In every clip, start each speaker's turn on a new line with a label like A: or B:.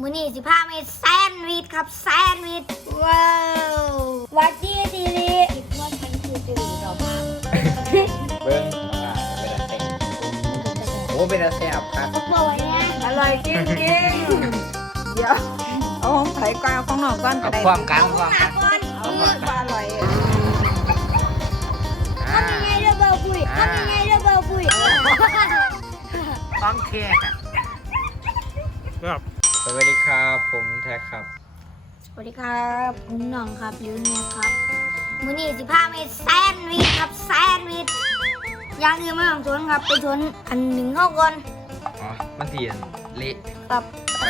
A: มือนี่สิพาเมแซนด์วิชครับแซนด์วิชว้าววัดดีซีรีคิดว่าฉันคือซีรีหรอมา
B: เบิ้งอ่าเป็นอะไรโอ้เป็นอะไรแซ่บครับ
A: โอ้ยนะ
C: อร่อยจริงจริงๆเดี๋ยวเอาของไผ่ก่อนเอาของนอกก่อนก็
B: เอา
C: ได้
B: ความกลางความ
A: หาก
B: ลาง
A: ก่อน
C: เอาว่าอร่อยอะ
B: อ่า
A: ทำยังไงเด้อเบาปุ้ยทำยังไงเด้อเบาปุ้ย
B: ต้องเทศครับ สวัสดีครับ ผมแท็กครับ
A: สวัสดีครับผมหน้องครับหรือเนี่ยครับมือนี่สิพาเมแซนด์วิชครับแซนด์วิชอย่างอื่นไม่ต้องชนครับ ไปชนอันหนึ่งเข้าก่อน
B: อ๋อ มันเตียนเละ
A: ครับ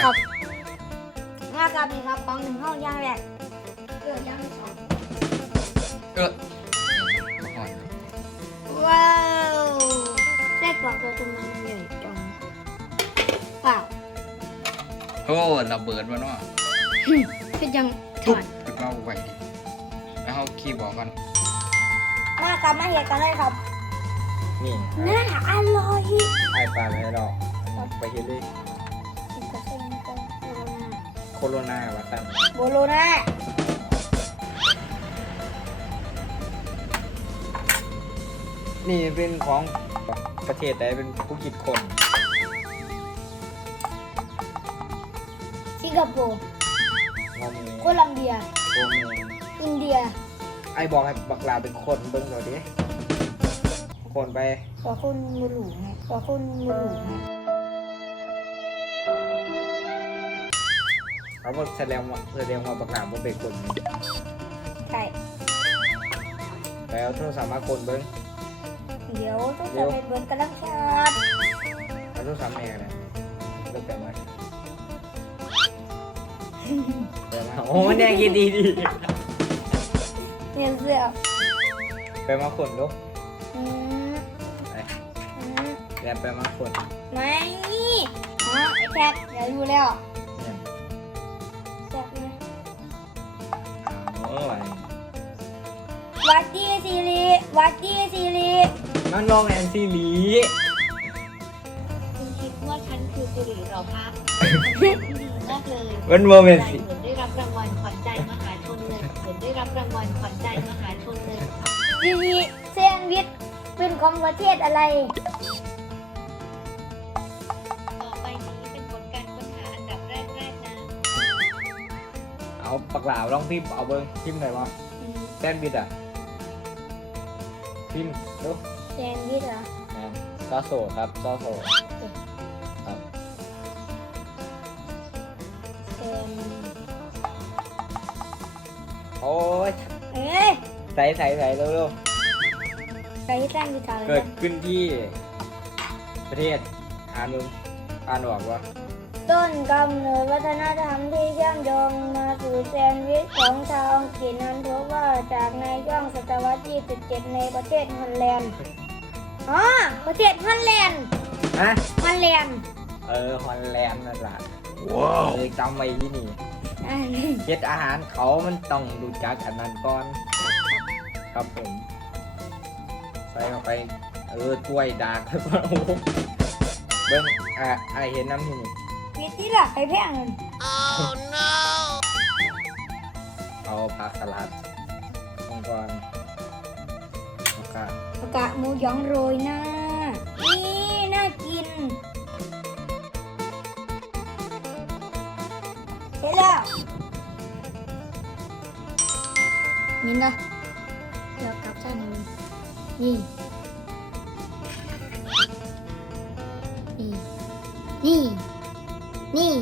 A: ครับง่ายครับนี่ครับของหนึ่งเข้าอย่างแรกเกิดอย่างที่สอง
B: เอออ่อน
A: ว้าวไส้กรอกตัวทำไมมันใหญ่จังเปล่า
B: โอ้ระเบิดวะเนาะ
A: คือยังถ
B: ตุ๊บ
A: อน
B: ขึ้นมาไหวดิแล้วเขาคีย์บอกกัน
A: มาครับมาเหตุกันเลยครับ
B: นี่
A: น่าอร่อย
B: ไอปลาเลยดอกไปเฮลิโคโรนาวัตัน
A: โบโลน่า
B: นี่เป็นของประเทศใดเป็นผู้คิดคน
A: สิงคโปร์
B: งอม
A: โคลัมเบีย
B: โอเม
A: อินเดีย
B: ไอบอกให้บักลาเป็นคนเบิ้งเราดิคนไป
A: ขอคุณมือหลูไงขอคุณมือหลูไง
B: เขาบอกแสดงว่าแสดงว่าบักลาบ่เป็นคน
A: ใช่
B: แล้วโทรศัพท์มาคนเบิ้ง
A: เดี๋ยวต้องจะเป็นเบิร์นกำลังชาร์จ
B: เอาโทรศัพท์แม่กันนะเลิกแต่มาเดี๋ยวมา โอ้เนี่ยกินดีดี
A: เนี่ยเสื้อ
B: ไปมาคนลูก
A: อืม
B: ไป
A: อืม
B: เรียนไปมาคน
A: ไม่ฮะไอ้แคทอย่าอยู่แล้ว
B: เนี่ย
A: แซ่บไหม
B: โอ้ย
A: วัดดีซีรีวัดดีซีรี
B: น้องน้องแอนซีลี
D: คุณคิดว่าฉันคือสิริเหรอคะดี มากเลย
B: มันโมเมนต์
D: ใจ
B: สิ
D: เหมือนได้รับรางวัลขวัญใจมหาชนเลยเหมือนได้รับรางวัลขวัญใจมหาชนเลย
A: ซีรีแซนด์วิชเป็นของประเทศอะไร
D: ต่อไปนี้เป็นผลการค้นหาอันดับแรกๆนะ
B: เอาปักหลาลองพิมพ์เอาเบิ้งพิมพ์ไหนวะ
A: อืม
B: แซนด์วิชอะพิมพ์ดู
A: แซนด์วิชเหรอ
B: อ่าซอโซครับซอโซ โอ้ย
A: เอ้ย
B: ใส่ใส่ใส่เร็ว
A: ไปที่แซนด์วิชอะไร
B: ๆเกิดขึ้นที่ ประเทศอ่านมึงอ่านออกวะ
A: ต้นกำเนิดวัฒนธรรมที่เชื่อมโยงมาสู่แซนด์วิชของชาวอังกฤษนั้นพบว่าจากในช่วงศตวรรษที่ 17 ในประเทศฮอลแลนด์อ๋อประเทศฮอลแลนด์
B: ฮะ
A: ฮอลแลนด์
B: เออฮอลแลนด์นั่นแหละ ว้าวเลยจำไว้ที่นี่
A: อ่า
B: เฮ็ดอาหารเขามันต้องดูจักอันนั้นก่อน ครับผม ใส่เข้าไป เออกล้วยดากแล้วก็โอ้โหเบิ้งอะไอเห็นน้ำที่นี่
A: มีที่ละไอ้แพงนั่น
B: เอาผักสลัดลงก่อนแล้วก็
A: ประกาศหมูหยองโรยหน้า แล้วมินนะเดี๋ยวกลับช่างนึงนี่ นี่ นี่ นี่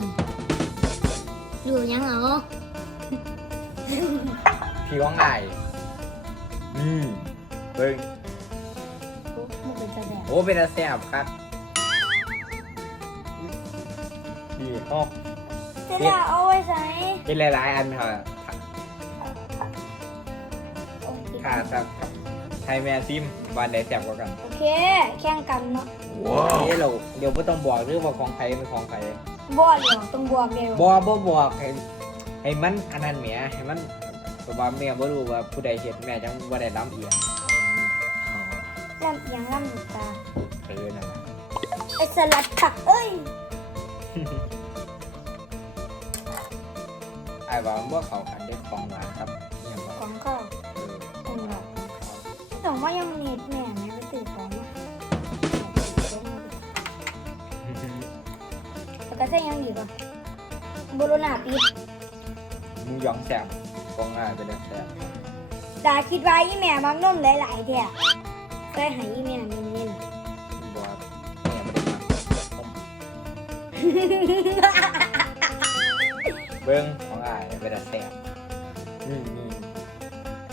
A: ดูยังเหรอ
B: พี่ว่างไออืมเบิ้ง
A: โอ้มันเป็นจะแบบ
B: โอ้เป็นอาแซ่บครับดีฮอก
A: เสร็ จแล้วเอาไว้ใส่
B: เป็นหลายๆอันค่ะ
A: โอ้ย
B: ค่ะครับไทยแม่ซิมบานไหนแซ่บกว่ากัน
A: โอเค แข่งกันเนาะ
B: เดี๋ยวเราเดี๋ยวไม่ต้องบอกหรือว่าของใครเป็นของใคร
A: บอเดียวต้องบวกเดียว
B: บอบ่บอกให้ให้มันอันนั้นแหมให้มันเพราะว่าแม่บ่รู้ว่าผู้ใดเฮ็ดแม่จังบ่ได้ล้ำเอียงอ๋อ
A: ลำยังลำลูกตา
B: เออนั่นน่ะ
A: ไอสลัดผักเอ้ยา
B: ยว่าพวกเขากันด้ของหวานครับอย่างว่า
A: ของก็คน
B: หรอ
A: กแต่ว่ายังเน็ตแม่ไม่ไปตื่นของนะปกติยังดีป่ะบโรนาปีด
B: มูยองแซมกองง่ายไปเลยแซม
A: ตาคิดว่าอีแม่บางนมหลายๆเที่ยเคยหายอีแม่มันเล่น
B: บอสแม่ไม่ได้มักมเบิ้ง ของอ้ายเป็นแซ่บนี่นี่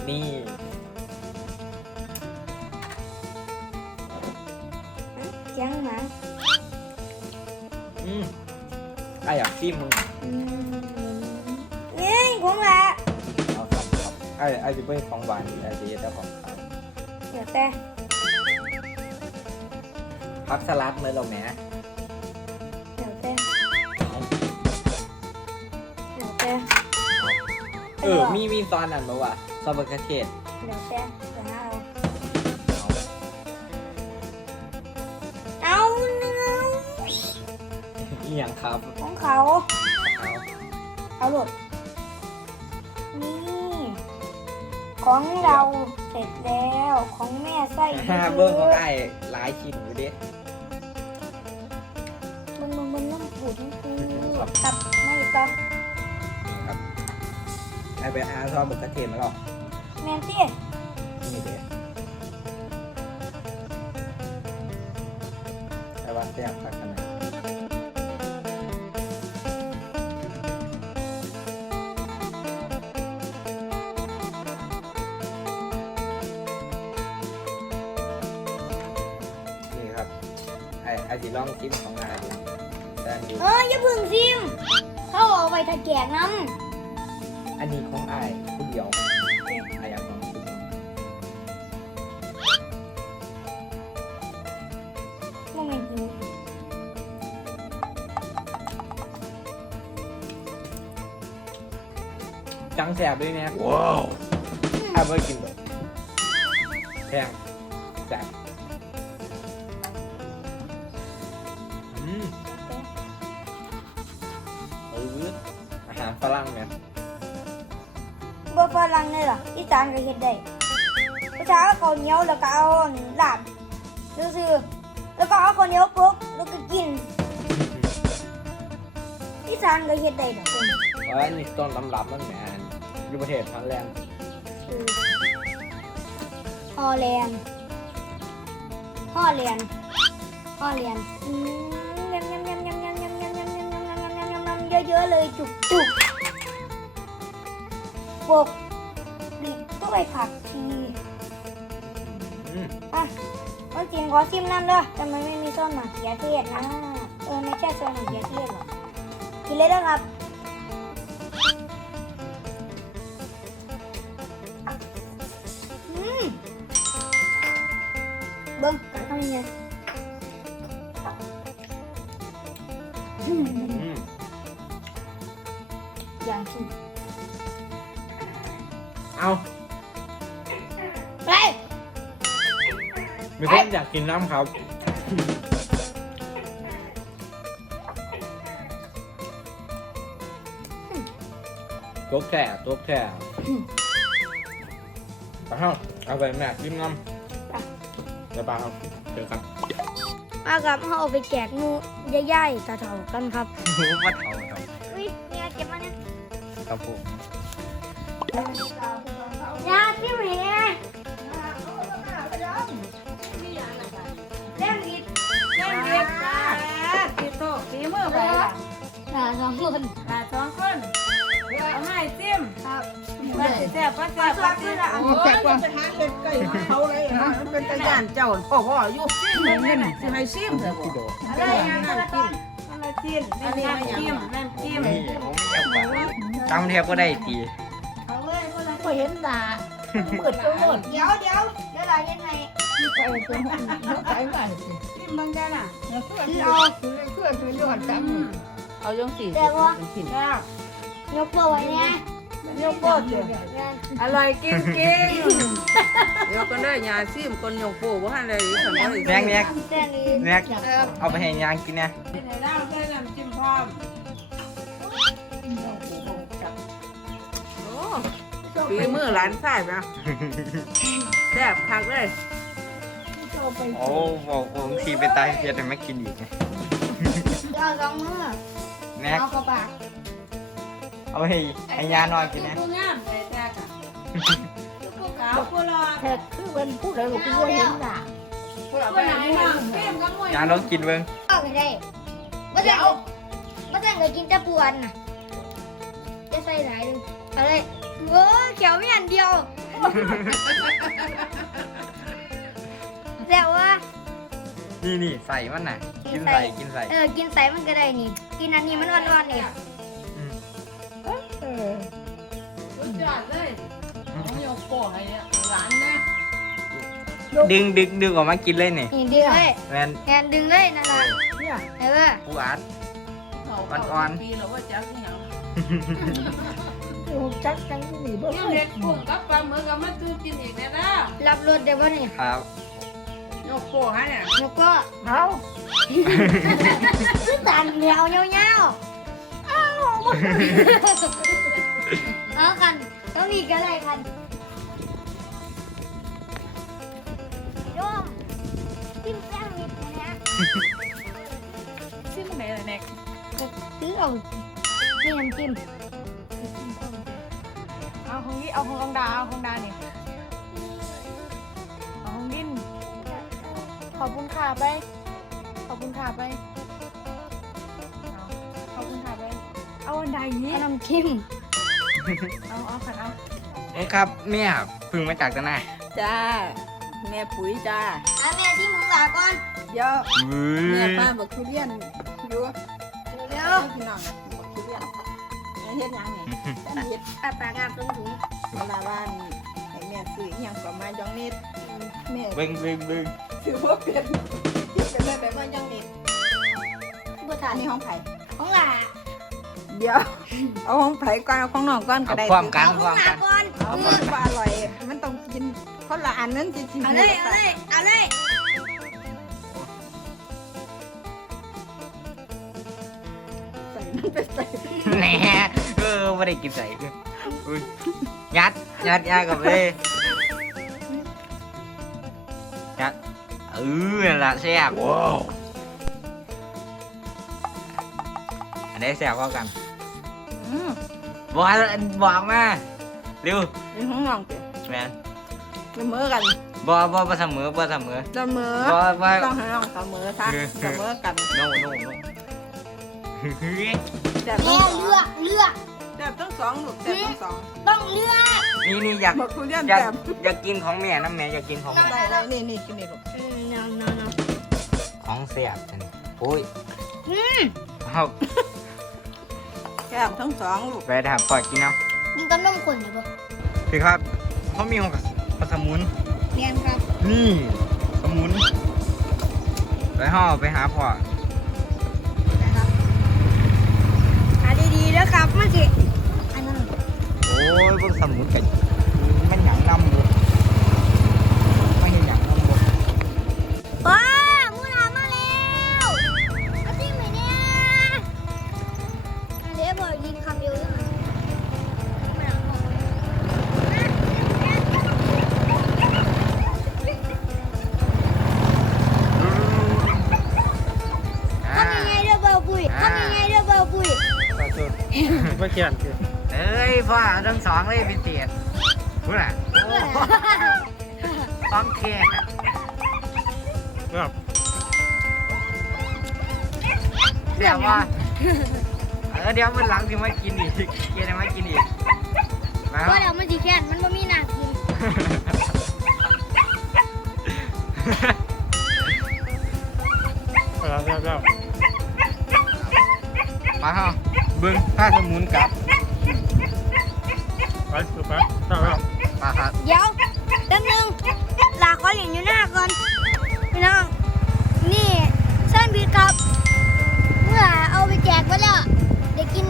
B: นี่
A: ๆเสียงหมา
B: อืมอ้ายอยากซิมมึง
A: อืมนี่ของละ
B: เอาครับครับไอ้ไอ้จะเป็นของหวานหรือไอ้จะเจ้าของขาว
A: เดี๋ยวแต่
B: พักสลัดเมื่อเราแหม
A: เดี๋ยวแต่เดี๋ยวแต่
B: เออ มีมีตอนนั้นมาว่าซอสมะเขือเทศ
A: เดี๋ยวแต่เดี๋ยวหาเอา
B: เอา
A: เอาเนื้อ
B: อีหยังครับ
A: ของเขา
B: เอา
A: เอาหลดนี่ ของเราเสร็จแล้ว ของแม่ไส้
B: ฮ่าเบิ้งของไอ้หลายชิ้นอยู่ดิ
A: มึงมึงมึงน้ำปูดน้ำปูครับไม่ต้อง
B: นี่ครับ ไอ้ไปอาซอสมะเขือเทศมาหรอก
A: แมนตี้
B: นี่เด้ไอ้ว่าแซ่บพักขนาดนี่ครับ ไอ้ไอ้สิลองชิมของไอ้ดูแต่อันนี้
A: เอออย่าพึ่งซิม เขาเอาไปถะแกกน้
B: อันนี้ของไอ้ผู้เดียวไอ้อยากลองชิมำ
A: โมเมนต์นี้
B: จังแสบด้วยเนี่ยว้าวไอ้เบิร์กินเลยแพง
A: บ่ฝรั่งนี่หรออีสานก็เฮ็ดได้ภาษาเอาข้าวเหนียวแล้วก็เอาลาบซื่อๆแล้วก็เอาข้าวเหนียวปุ๊บแล้วก็กินอีสานก็เฮ็ดได้ดอกเพิ่น
B: เพราะอันนี้ต้นตำรับมันแหมอยู่ประเทศฮอลแลนด์
A: คือฮอลแลนด์ฮอลแลนด์ฮอลแลนด์อืมยำยำยำยำยำยำยำยำยำยำยำยำยำยำเยอะๆเลยจุกจุก ปกดิบด้วยผักชี
B: อืม
A: อะมันจริงขอซิมน้ำเด้อแต่มันไม่มีส้นหมากเขียเทศนะ เออไม่ใช่ส้นหมากเขียเทศหรอกกินเลยเด้อครับอืมเบิ้งกันทำยังไงอืม
B: อืม
A: อย่างที่
B: เอา
A: ไป
B: มีคนอยากกินน้ำครับ ตัวแก่ตัวแก่เอาเข้าเอาไปแม่กินน้ำเดี๋ยวปลาครับเจอครับ
A: มาครับเขาเอาไปแจกหมูย่ายๆตาเถาๆกันครับ
B: มาเถาครับ
A: อุ้ยเนี่ยเก็บมาเนี่ย
B: ครับผม
A: ยาที่ไหนเนี่ยเล่นอีก
C: เล่นเรียบจ้าตีโตตีมือไปล่ะ
A: หาสองคน
C: ตาสองคนเอาให้จิ้ม
A: ครับ
C: ว่าสิแซ่บว่าแซ่บว่าสิละ
E: โอ้ยจะไปหาเห็ดไก่มาเขาเลยฮะมันเป็นตะยานเจ้าพ่อพ่ออยู่ซิมเลยเนี่ยสิให้ซิมเถอะบ่
A: อะไรอย่างนั้นก็ต้อง
C: น้ำจิ้มน้ำจิ้มน้ำจิ้ม
B: นี่ผมอยากว่าจำเทียบก็ได้ตี
E: เขาเลยก็เลยก็เห็นตา เปิดก็หมด
A: เดี๋ยวเดี๋ยวเดี๋ยวเรายังไง
E: ไก่ตัวมันเขาไก่ใหม่สิ
C: จิ้มบางแกน่ะ
E: เนี่ยเพื่อนเอาเพื่อนเพื่อนยอดจังเอาจังสิ
A: แต่ว่า
C: แซ่บ
A: ยกโป้ไว้เนี่ย
C: ยกโป้เถอะอร่อยจริงจริง
E: เดี๋ยวก็ได้ยาซิมคนยกโป้บ่ทันได้ทำอะไร
B: แม็กแม็ก
A: แซ่นี้
B: แม็กเอาไปให้ยางกินนะ
C: ในร่างได้น้ำจิ้มพร้อม
E: ฝีมือหลานชายนะแซ่บคักเลย
B: โอ้บอกผมทีไปตายเพียรแต่ไม่กินอีกไง
A: เอาสองมือ
B: แม็ก
A: เอาเข้าปาก
B: เอาให้ให้ยาน้อยกินนะ
E: ผู้งามแต่แซ่บอะผู้ขาวผู้รอ
C: แค่คือเป็นผู้ใดก็ผู้เห็นน่ะ
E: ผู้หล่อผู้ไหนบ้างเข้มกันมวย
B: ยาลองกินเบิ้ง
A: เอาไปได้ไม่ใช่ไม่ใช่เลยกินแต่ปวนน่ะจะใส่หลายเลยอะไร โอ้เขียวไม่อันเดียว แต่ว่า
B: นี่นี่ใส่มันน่ะ กินใส่กินใส่
A: เออ กินใส่มันก็ได้นี่ กินอันนี้มันอ่อนๆเนี่ย
C: เออ
E: สุดยอดเลยน้องโยโก้ให้เนี่ยหลานนะ
B: ดึงดึงดึงออกมากินเลยนี่
A: นี่ดึงเลย
B: แมน
A: แทนดึงเลยนั่นแหละ
C: เนี่ย
A: เออ
B: ปูอัด
E: อ่อนๆปีแล้วว่าจักอย่า ง
C: อยู่จักจังที่นี่บ่
E: เนี่ย
C: เคย
E: เด็กกุ้งกับปลาหมึกกับมาตื้อกินอีกแล้วนะ
A: รับรสได้ป่ะนี่
B: ครับ
E: โยโก้ให้เนี่ย
A: แล้วก็
C: เอา
A: ซื้อตันเหนียวเงาๆเอาเอากันต้องมีกันอะไรกันร่วมจิ้มแป้งนิดนะ
C: ซึ่งไหนล่ะแน็ก
A: ซื้อเอานี่น้ำจิ้ม
C: เอาของนี้เอาขององดาเอาของดานี่เอาของดิน ขอบคุณค่ะไป ขอบคุณค่ะไปเอาขอบคุณค่ะไป เอาอันใดนี้
A: เอาน้ำจิ้ม
C: เอาเอาขันเอา
B: โอ้ครับแม่เพึ่งมาจากตะนา
E: จ้าแม่ปุ๋ยจ้า
A: เอาแม่ที่มึงหลาก่อน
E: เดี๋ยว
B: วื้
E: แม่
B: อ
E: ป้าบอกทุเรียนอยู่
A: เร็
E: เดี๋ยววพี่น้อง เฮ็ดหยังนี่แม่เฮ็ด
A: อาปากงามตรงถุง
E: เวลาบ้านให้แม่ซื้ออหยังก็มายองเน็ตแม่
B: เบิ้งเบิ้งเบิ้ง
E: ซื้อบ่เป็นคิดเป็นได้แบบมายองเน็ต
A: บัวทา
E: อั
A: น
E: นนี้ห้องไผ
A: ของหลา
E: เดี๋ยว เอาของไผก่อนเอาของน้องก่อนก็
B: เอา
E: ได้
B: ความกัน
A: เอา
B: ค
A: ของ
B: วาม
A: หลา
B: กัน
A: ก่อน
E: เอาของบ่อร่อย มันต้องกินคนละอันนั้นจะชิม
A: เอาเลยเอาเลยเอาเลย
E: ใส่มันไปใส่
B: แหน่เออไม่ได้กินใส่อุ้ยยัดยัดยัดกับเลยยัดเออนั่นละแซ่บว้าวอันนี้แซ่บกว่ากัน
E: อืม
B: บอกบอกมาเร็ว
E: เป็นของน้องเด้อ
B: แมน
E: เสมอกัน
B: บ่บ่บ่เสมอบ่เสมอ
E: เสมอ
B: บ่บ่
E: ต้องให้น้องเสมอซะเสมอกัน
B: โนโนโน
E: แต่
A: แม่
E: ต้อง
A: เลือกเลือก
E: แต่ต้องสองลูกแต่ต้องสอง
A: ต้องเลือก
B: นี่นี่อยาก
E: บอกทุเรียน
B: อยาก
E: แต่
B: อยากกินของแม่นะแม่อยากกินของแม่
E: ได้ได้นี่นี่กินนี่ลูก
A: อืมน้ำน้ำน้
B: ของแซ่บจังโอ้ยำ
A: อืม
B: เอา
E: แก้มทั้งสองลูก
B: ไปถามปล่อยกินน้
A: กินกับนมข้นได้ปะำ
B: พี่ครับเขามีของกับสมุน
A: เรียนครับ
B: นี่สมุนไปห่อไปหาพ่อ
A: นะครับอะดีๆแล้วครับมันสิอันนั้น
B: โอ้ยพวกสมุนกันมันหยังนำบ่ไม่เห็นหยังนำบ่
A: ว้ามูนามาแล้วมาซิม อเอาทั้ง
B: สองเลยพิเศษพูดอะโอ้ต้องเคเดี๋ยวว่าเออเดี๋ยวมันหลังที่มากินอีกเกียร์มากินอีกมา
A: ว่าเดี๋ยวมันสิแค้นมันบ่มีหน้ากิน
B: มาเฮาเบิ้งผ้าสมุนกลับ
F: ไปสุดไปเข้าเข้า
B: มาครับ
A: เดี๋ยวแป๊บนึงลาขอเหรียญอยู่หน้าก่อนพี่น้อง นี่เส้นบีครับ เมื่อเอาไปแจกไว้แล้วเดี๋ยวกิน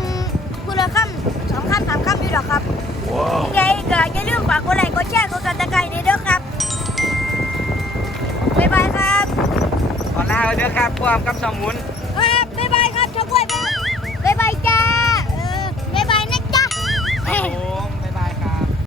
A: คุณละคำสองคำสามคำอยู่หรอกครับยังไงก็อย่าลืมฝากกดไลค์กดแชร์กดกันตะไคร้ในเด้อครับ บ๊ายบายครับ
B: ขอลาเด้อครับพร้อมกับสมุน